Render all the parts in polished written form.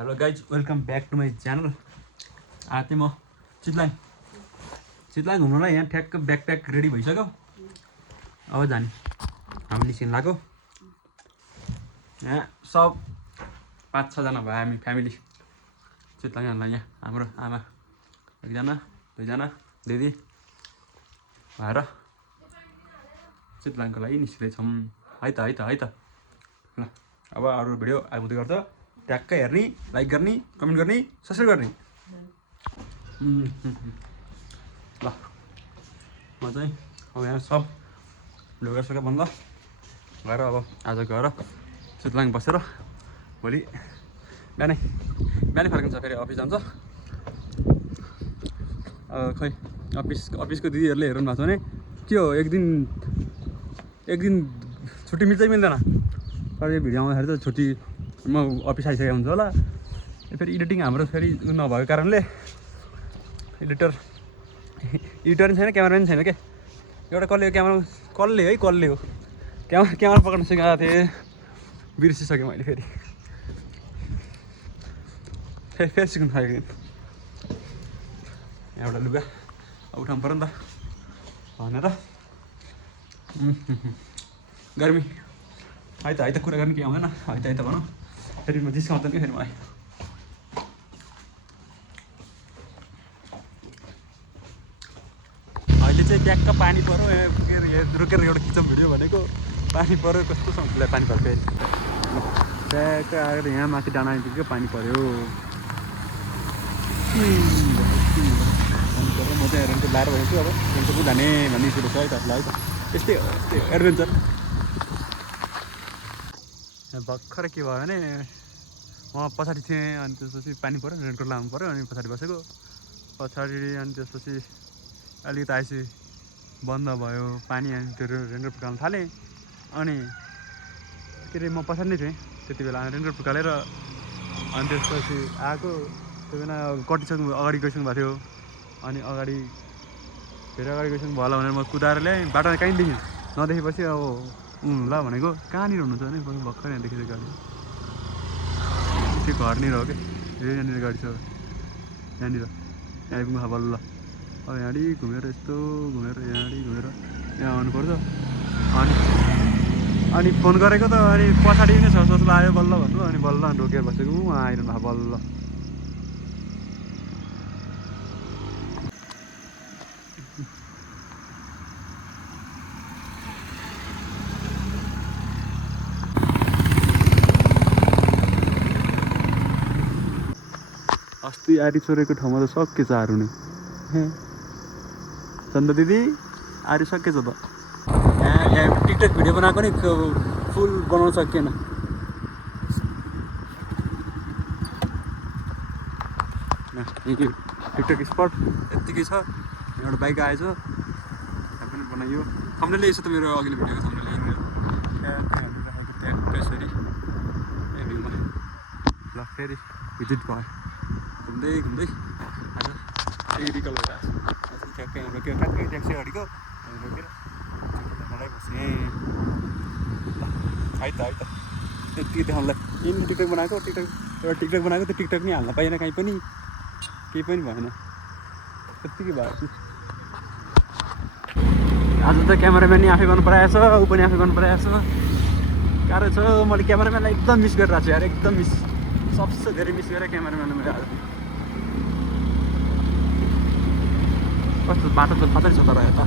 Hello guys welcome back to my channel. आज चाहिँ म चितलाङ घुम्नलाई यहाँ ठ्याक्क ब्याकप्याक रेडी भइसक्यो। अब जाने हामी निस्किन लाग्यो। यहाँ सब 5-6 जना भयो हामी फ्यामिली चितलाङ जानलाई। यहाँ हाम्रो आमा 1 जना 2 जना दिदी भएर चितलाङको लागि निस्किँदैछौँ। है त ल अब अरू भिडियो आइपुग्दै गर्छ, ट्याक्कै हेर्ने, लाइक गर्ने, कमेन्ट गर्ने, सब्सक्राइब गर्ने। ल म चाहिँ अब यहाँ सब ढोका सोका बन्द गएर अब आज गएर चितलाङ बसेर भोलि बिहानै फर्किन्छ। फेरि अफिस जान्छ। खै अफिसको दिदीहरूले हेर्नु भएको छ भने के हो, एक दिन छुट्टी मिल्छ मिल्दैन। तर यो भिडियो आउँदाखेरि त छुट्टी म अफिस आइसकेको हुन्छ होला। फेरि एडिटिङ हाम्रो फेरि नभएको कारणले एडिटर नि छैन, क्यामेराम्यान छैन के। एउटा कसले हो क्यामेरा पक्र्न सिकाएको थिएँ, बिर्सिसकेँ मैले। फेरि सिक्नु थालेको एउटा लुगा उठाउनु पऱ्यो नि त भनेर। गर्मी है त कुरा गर्ने के आउँदैन। है त भनौँ, फेरि म जिस्काउँदैन कि फेरि मलाई। अहिले चाहिँ ट्याक्क पानी पऱ्यो। रोकेर एउटा खिचौँ भिडियो भनेको पानी पऱ्यो। कस्तो सँगले पानी पऱ्यो। फेरि ट्याक्क आएर यहाँ माथि डाँडा आइपुग्यो, पानी पऱ्यो। म चाहिँ रेन्ट लाएर भनेको अब रेन्टको जाने भन्ने सुरु छ है त। ल है त त्यस्तै एडभेन्चर। भर्खर के भयो भने म पछाडि थिएँ, अनि त्यसपछि पानी पऱ्यो, रेन्टको लाउनु पऱ्यो, अनि पछाडि बसेको। अनि त्यसपछि अलिकति आइसी बन्द भयो पानी, अनि त्यो रेन्टर फुकाल्न थालेँ। अनि के अरे म पछाडि नै थिएँ त्यति बेला। रेन्टर फुकालेर अनि त्यसपछि आएको। त्यो बेला कटिसक्नु अगाडि गइसक्नु भएको थियो। अनि फेरि अगाडि गइसक्नु भयो होला भनेर म कुदाएर ल्याएँ। बाटो कहीँ देखेँ, नदेखेपछि अब ल भनेको कहाँनिर हुनुहुन्छ भने भर्खर यहाँ देखिरहेको गाडी त्यो घरनिर हो क्या। यहाँनिर गाडी छ, यहाँनिर आइपुग्नु बल्ल। अब यहाँनिर घुमेर यस्तो घुमेर यहाँ आउनुपर्छ। अनि फोन गरेको त अनि पछाडि नै छ सोच्ला आयो बल्ल भन्नु। अनि बल्ल रोकेर बसेको उहाँ आइरहनु भयो बल्ल। अस्ति आरी छोरेको ठाउँमा त सकेछ आरू नै। चन्दा दिदी आरी सकेछ त। यहाँ टिकटक भिडियो बनाएको नि फुल बनाउन सकिएन। टिकटक स्पट यत्तिकै छ। एउटा बाइक आएछ, त्यहाँ पनि बनाइयो। थम्बनेल यसो त मेरो अघिल्लो भिडियोको थम्बनेल त्यसरी भ्यूमा। ल फेरि भिजिट भयो। घुम्दै आज रिकल भइरहेको छ। ठ्याक्कै ट्याक्सी अगाडिको रोकेर मलाई बसेँ। है त त्यति देखाउनुलाई यिन टिकटक बनाएको। एउटा टिकटक बनाएको, त्यो टिकटक नि हाल्न पाइएन, कहीँ पनि केही पनि भएन। त्यत्तिकै भयो। आज त क्यामेराम्यान नि आफै गर्नु पराएछ, ऊ पनि आफै गर्नु पराएछ। गाह्रो छ। मैले क्यामेराम्यानलाई एकदम मिस गरिरहेको छु यार, एकदम मिस। सबसे धेरै मिस गरेँ क्यामेराम्यानलाई मैले आज। कस्तो बाटो त खतरै छ तर यता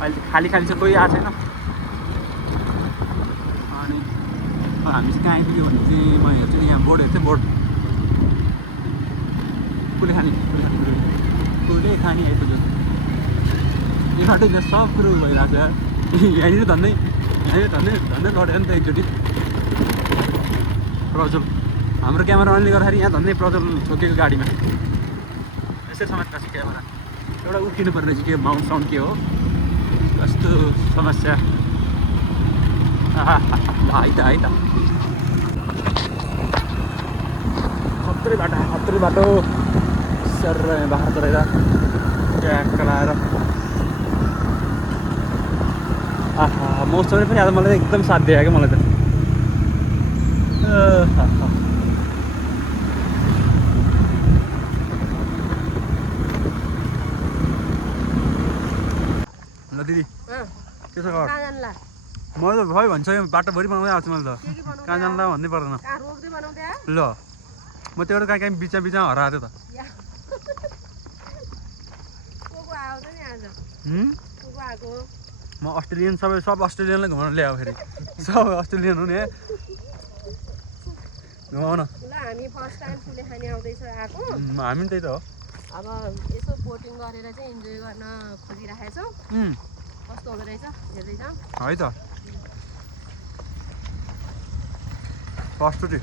अहिले खाली छ, कोही आएको छैन। अनि हामी चाहिँ कहाँ आइपुग्यो भने चाहिँ म हेर्छु नि, यहाँ बोर्ड हेर्छु। बोर्ड कुले खाने आइपुग्यो। यो बाटो सब कुरो भइरहेको छ यार। यहाँनिर धन्दै लड्यो नि त एकचोटि प्रज्वल। हाम्रो क्यामेराम्यानले गर्दाखेरि यहाँ धन्दै प्रज्वल ठोकेको गाडीमा। यसरी समाजको छ क्यामेरा। एउटा उठिनु पर्ने रहेछ, के माउन्ट साउन्ड के हो, कस्तो समस्या। है त खत्रै बाटो सर बाख्रा चलाएर ट्याक्क लाएर। मौसमले पनि आज मलाई एकदम साथ दियो क्या मलाई त। दिदी अँ के छ खबर कहाँ जान्ला म त खै भन्छ यो बाटोभरि बनाउँदै आएको छु मैले त के बनाउँदै कहाँ जानला भन्नै पर्दैन कहाँ रोक्दै बनाउँदै आ ल म त्यो एउटा कहीँ बिचमा बिचमा हराएको थियो त या को आउँछ नि आज को आएको म अस्ट्रेलियन सब अस्ट्रेलियनलाई घुमाउन ल्यायो फेरि सब अस्ट्रेलियन हुने घुमाउन ल हामी फर्स्ट टाइम सुलेखानी आउँदैछ आएको हामी पनि त्यही त हो अब यसो बोटिङ गरेर चाहिँ इन्जोय गर्न खोजिराखेको छौँ कस्तो हुँदो रहेछ हेर्दै जाउँ है त फर्स्टचोटि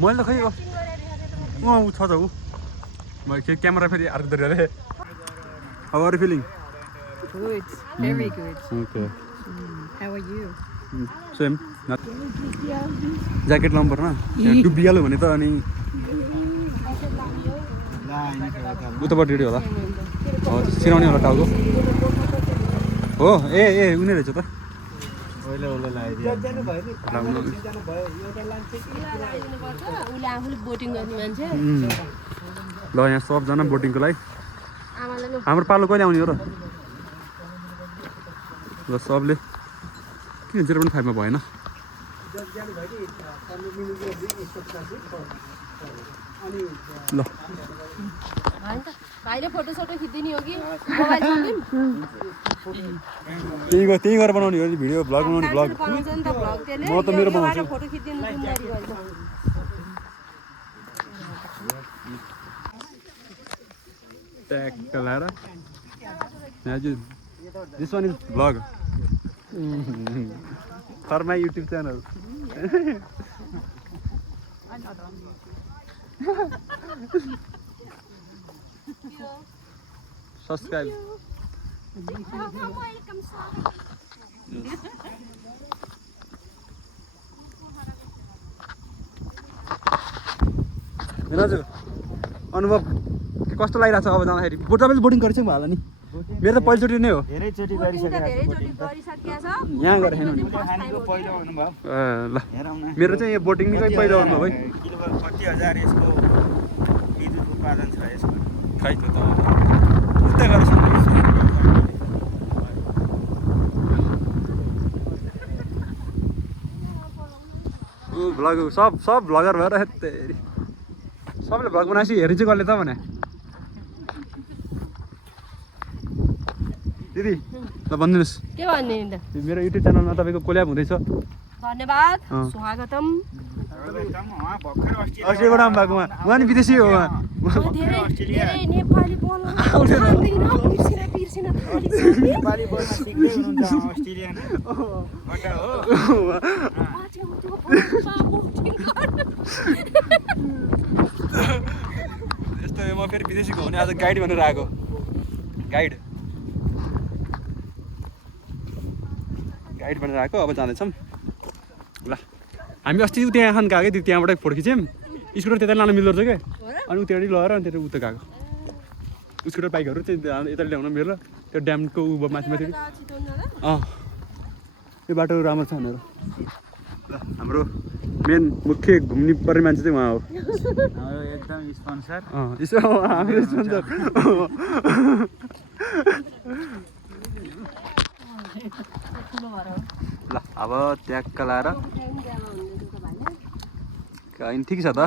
मैले त खै ऊ छ त ऊ मैले के क्यामेरा फेरि अर्को दर गरेँ How are you feeling? Good, very good. Okay. How are you? Same. Jacket लाउनु पर्न डुबिहाल्यो भने त अनि उतापट्टि होला सिराउने होला टाउको हो ए उनीहरू रहेछ त उसले आफूले बोटिङ गर्ने मान्छे ल यहाँ सबजना बोटिङको लागि आमाले लु हाम्रो पालो कहिले आउने हो र ल सबले किन 0.5 मा भएन ल भाइले फोटो सोटो खिचिदिने हो कि मोबाइल चलाउँदिम त्यही गरेर बनाउने हो भिडियो भ्लग बनाउने भ्लग बनाउँछ नि त भ्लग त्यसले म त मेरो बनाउँछु फोटो खिचिदिनु जिम्मेवारी गर्छ ट्याग लाएर this one is vlog for my YouTube channel subscribe दाजु अनुभव कस्तो लागिरहेको छ अब जाँदाखेरि तपाईले बोटिङ गरिसक्नु भयो होला नि मेरो त पहिलोचोटि नै हो धेरैचोटि गरिसकेको यहाँ गरेर ल मेरो चाहिँ यो बोटिङ निकै पहिलो अनुभव है किलोको 40,000 यसको विद्युत उत्पादन छ यसको खै त उतै गरेर भ्लग सब भ्लगर भएर हेरी सबले भ्लग बनाएपछि हेर्नु चाहिँ कसले त भने दिदी ल भनिदिनुहोस् के भन्ने नि त मेरो युट्युब च्यानलमा तपाईँको कोल्याब हुँदैछ धन्यवाद स्वागतम अस्ट्रेलियाबाट आउनु भएको उहाँ नि विदेशी हो उहाँ धेरै नेपाली बोल्न जान्दैन बिर्सिन थालिसक्यो नेपाली बोल्न सिक्दै हुनुहुन्छ अस्ट्रेलियन बाट हो यस्तो म फेरि विदेशीको हो भने आज गाइड भनेर आएको गाइड भनेर आएको अब जाँदैछौँ ल हामी अस्ति त्यहाँ खान गएको थियो त्यहाँबाट फोटो खिच्यौँ स्कुटर त्यता लानु मिल्दो रहेछ क्या अनि उतापट्टि लगेर अनि त्यता उता गएको स्कुटर बाइकहरू चाहिँ यता ल्याउन मिल्यो त्यो ड्यामको ऊ माथि माथि यो बाटो राम्रो छ भनेर ल हाम्रो मेन मुख्य घुम्ने पर्ने मान्छे चाहिँ उहाँ हो एकदम स्पोन्सर हाम्रो स्पोन्सर ल अब ट्याक्क लाएर ठिक छ त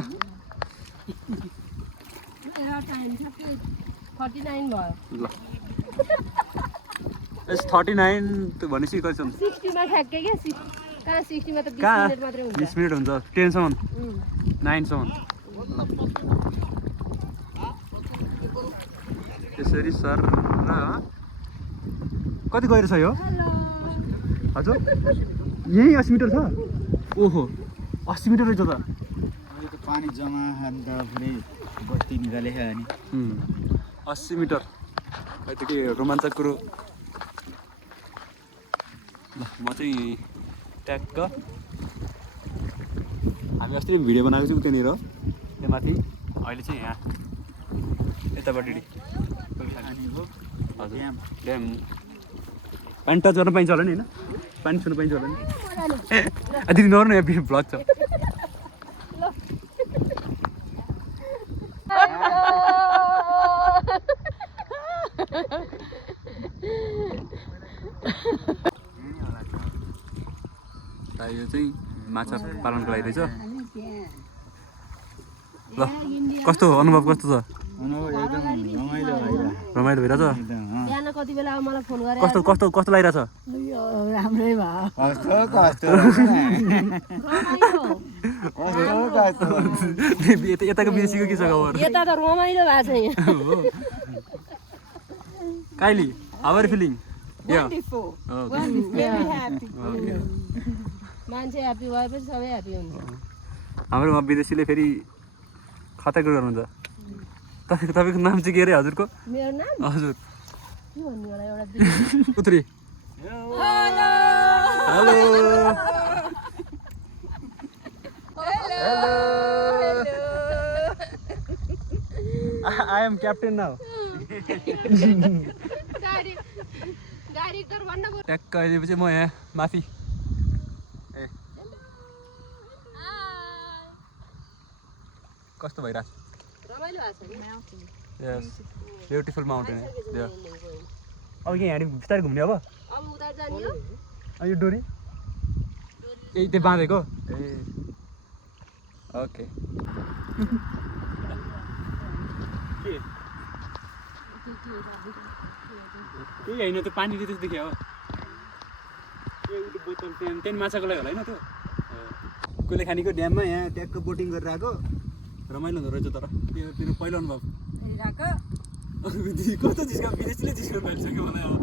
49 भयो ल यस 39 भनेपछि कति छ 60 मा ठ्याक्कै के कहाँ 60 मा त 20 मिनेट मात्रै हुन्छ 20 मिनेट हुन्छ 10 सम्म 9 सम्म त्यसरी सर र कति गएर छ यो हजुर यही 80 मिटर छ ओहो 80 मिटर रहेछ त यो त पानी जमा अन्त फेरि बस्ती निकाले अनि 80 मिटर यति के रोमाञ्चक कुरो ल म चाहिँ ट्याक्क हामी अस्ति भिडियो बनाएको छौँ त्यहाँनिर त्यो माथि अहिले चाहिँ यहाँ यतापट्टि हजुर ड्याम पानी टच गर्न पाइन्छ होला नि होइन पानी छुनु पाइन्छ होला नि दिदी नगर्नु यहाँ भ्लग छ यो चाहिँ माछा पालनको लागि रहेछ ल कस्तो अनुभव कस्तो छ रमाइलो भइरहेछ बिहान कति बेला अब मलाई फोन गरे कस्तो कस्तो कस्तो लागिरहेछ राम्रै भयो यताको विदेशीको के छ खबर यता त रमाइलो भएको छ यहाँ Kylie how are feeling Wonderful. Wonderful. Very happy. मान्छे ह्याप्पी भएपछि सबै ह्याप्पी हुन्छ हाम्रोमा विदेशीले फेरि खतरा गर्नुहुन्छ तपाईँको नाम चाहिँ के अरे हजुरको मेरो नाम हजुर के भन्नु होला एउटा पुत्री hello I am captain now गाडी तर भन्न ट्याक्क अहिले चाहिँ म यहाँ माथि ए कस्तो भइरहेछ रमाइलो भएको छ नि यस ब्युटिफुल माउन्टेन अब यहाँ बिस्तारै घुम्ने अब अब उता जाने हो यो डोरी ए त्यो बाँधेको ए ओके केही होइन त्यो पानी त्यस्तो देख्यो हो बोतल त्यहाँ माछाको लागि होला होइन त्यो कुलेखानीको ड्याममा यहाँ ट्याक्क बोटिङ गरेर आएको रमाइलो हुँदो रहेछ तर त्यो मेरो पहिलो अनुभव कस्तो जिस्का विदेशीले जिस्काउनु भइसक्यो मलाई अब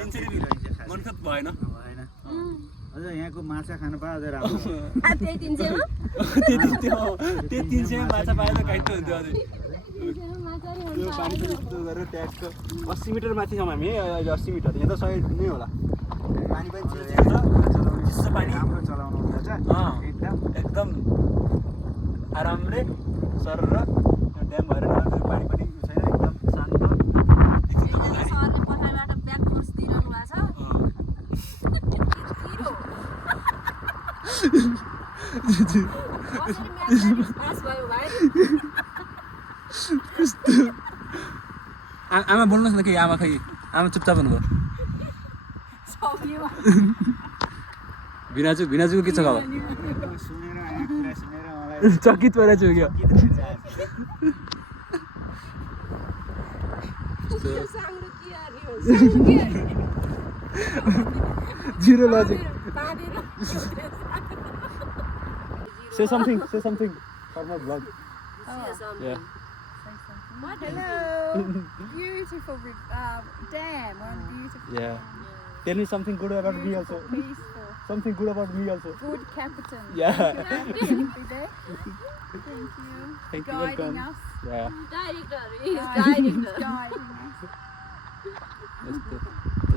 300 रुपियाँ मनखत भएन अझ यहाँको माछा खानु पायो अझ राम्रो त्यही 300 मा त्यो 300 माछा पाए त काइटो हुन्थ्यो अझै त्यो पानी पनि यस्तो गरेर ट्याक्क 80 मिटर माथि छौँ हामी अहिले 80 मिटर यहाँ त 100 नै होला पानी पनि चिसो पानी राम्रो चलाउनु हुँदैछ एकदम आरामले सर र ड्याम भएर पानी पनि छैन एकदम शान्त सरले पठाइबाट ब्याक फोर्स दिइरहनु भएको छ आमा बोल्नुहोस् न कि आमा खै आमा चुपचाप हुनुभयो भिनाजुको के छ खबर चकित भएर छु क्या zero logic Say something for my vlog. Yeah. Hello. Beautiful dam. One beautiful. Yeah. Tell me something good about me also. Peaceful. Something good about me also. Good captain. Yeah. Thank you. Thank you. Guiding Welcome. us. Yeah. Director Guiding us.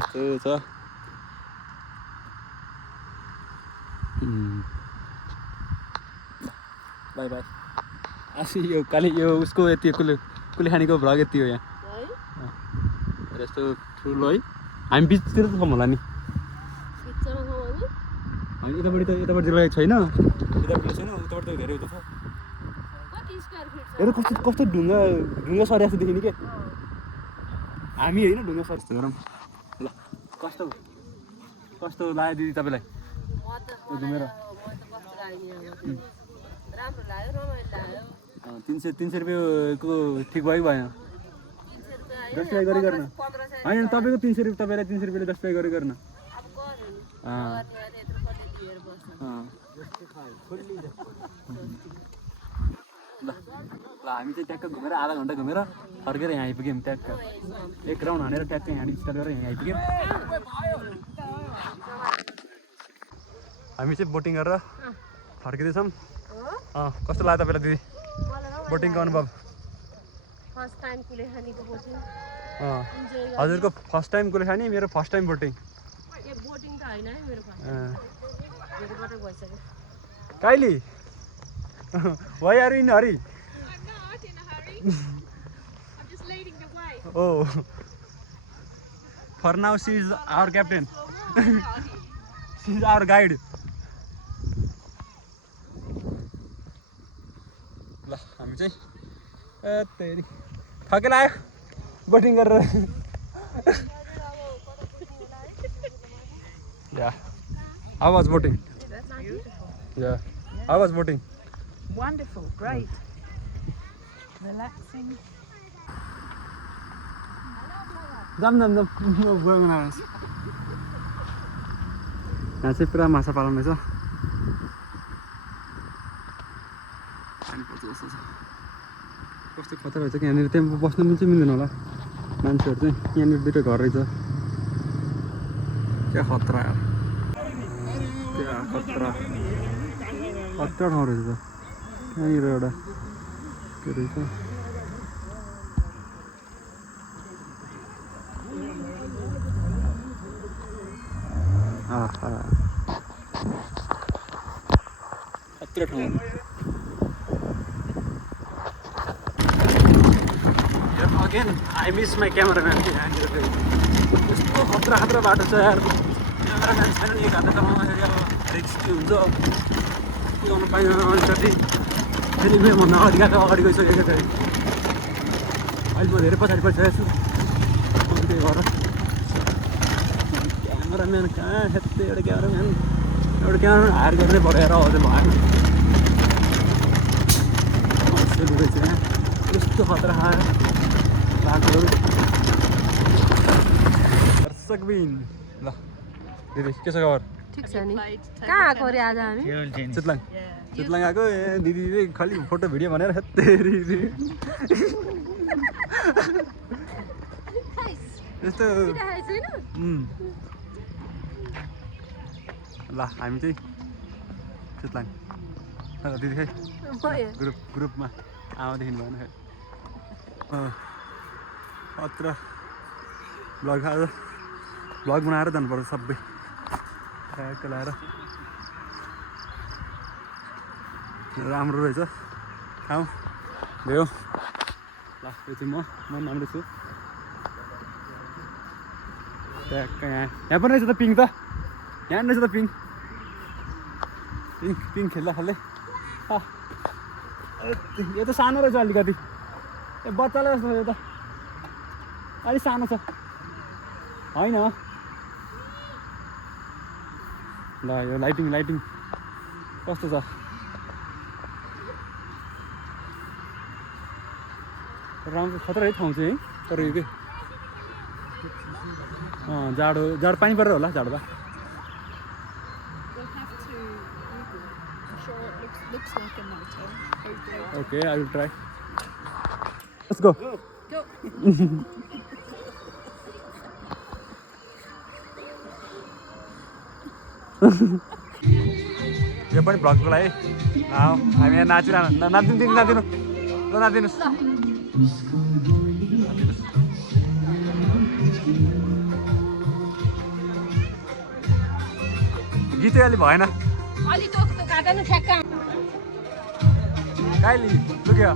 यस्तो छ by by आसी यो काली यो उसको यति कुलेखानीको vlog यति हो यहाँ यस्तो ठुलो है हामी बिचतिर त छौँ होला नि हामी यतापट्टि त्यसलाई छैन यतापट्टि छैन उतापट्टि त धेरै उता छ हेर कस्तो कस्तो ढुङ्गा सरिया जस्तो देखिने के हामी होइन ढुङ्गा सर यस्तो गरौँ ल कस्तो लाग्यो दिदी तपाईँलाई घुमेर राम्रो लाग्यो रमाइलो लाग्यो 300 रुपियाँको ठिक भयो कि भएन 10 रुपियाँ गरी गर्न होइन तपाईँको 300 रुपियाँ तपाईँलाई 300 रुपियाँले 10 रुपियाँ गरी गर्न ल हामी चाहिँ ट्याक्क घुमेर आधा घन्टा घुमेर फर्केर यहाँ आइपुग्यौँ ट्याक्क एक राउन्ड हानेर ट्याक्क यहाँ स्टार्ट गरेर यहाँ आइपुग्यौँ हामी चाहिँ बोटिङ गरेर फर्किँदैछौँ कस्तो लाग्यो तपाईँलाई दिदी बोटिङको अनुभव फर्स्ट टाइम कुलेखानीको बोटिङ हजुरको फर्स्ट टाइम कुलेखानी मेरो फर्स्ट टाइम बोटिङ यो बोटिङ त होइन है मेरो फर्स्ट धेरै पटक भइसक्यो काइली why are you in a hurry? I'm not in a hurry. I'm just leading the way. Oh, for now she is our captain. She is our guide. ल हामी चाहिँ तेरी थकेर आयो बोटिङ गरेर या how was boating? Yeah, how was boating? Wonderful, great. Relaxing. जाम यहाँ चाहिँ पुरा माछा पालन रहेछ पानी पर्छ जस्तो छ कस्तो खतरा रहेछ कि यहाँनिर टेम्पो बस्न पनि चाहिँ मिल्दैन होला मान्छेहरू चाहिँ यहाँनिर दुइटा घर रहेछ क्या खतरा यार क्या खतरा खतरा ठाउँ रहेछ त यहाँनिर एउटा के रहेछ खतरा ठाउँ again I miss my cameraman यस्तो खतरा खतरा बाटो छ यार क्यामेराम्यान छैन नि एक हात त रिस्की हुन्छ के गर्नु पाइँदैन अलिकति फेरि मेरोभन्दा अगाडि गएको अगाडि गइसकेको थियो अहिले म धेरै पछाडि परिसकेको छु त्यही भएर क्यामेराम्यान कहाँ हेर्दै एउटा क्यामेराम्यान हायर गर्दै परेर अझै भएन रहेछ यहाँ यस्तो खतरा खाएर बाटोहरू दर्शकबिन ल दिदी के छ खबर ठिक छ नि कहाँ आएको अरे आज हामी चितलाङ चितलाङ आएको ए दिदीले खालि फोटो भिडियो भनेर हेत्तेरी यस्तो ल हामी चाहिँ चितलाङ दिदी खै ग्रुपमा आउँदैछन् भएन खै अत्र भ्लग आज भ्लग बनाएर जानुपर्छ सबै ट्याक्क लाएर राम्रो रहेछ ठाउँ भ्यू ल यो चाहिँ म राम्रो छु ट्याक्क यहाँ पनि रहेछ त पिङ त यहाँ रहेछ त पिङ पिङ खेल्दा खेल्दै यो त सानो रहेछ अलिकति ए बच्चालाई जस्तो यो त अलिक सानो छ होइन ल यो लाइटिङ कस्तो छ राम्रो खतरा है ठाउँ चाहिँ है तर यो के जाडो पानी परेर होला जाडो भए We'll have to Google. I'm sure it looks like a motel. Okay, I will try. Let's go. Go. यो पनि भ्लगको लागि हामी यहाँ नाचिरहनु नाचिदिनु ल नाचिदिनुहोस् गीतै अलि भएन अलि टोक त काट्दैन ठ्याक्क काइली लुक्यो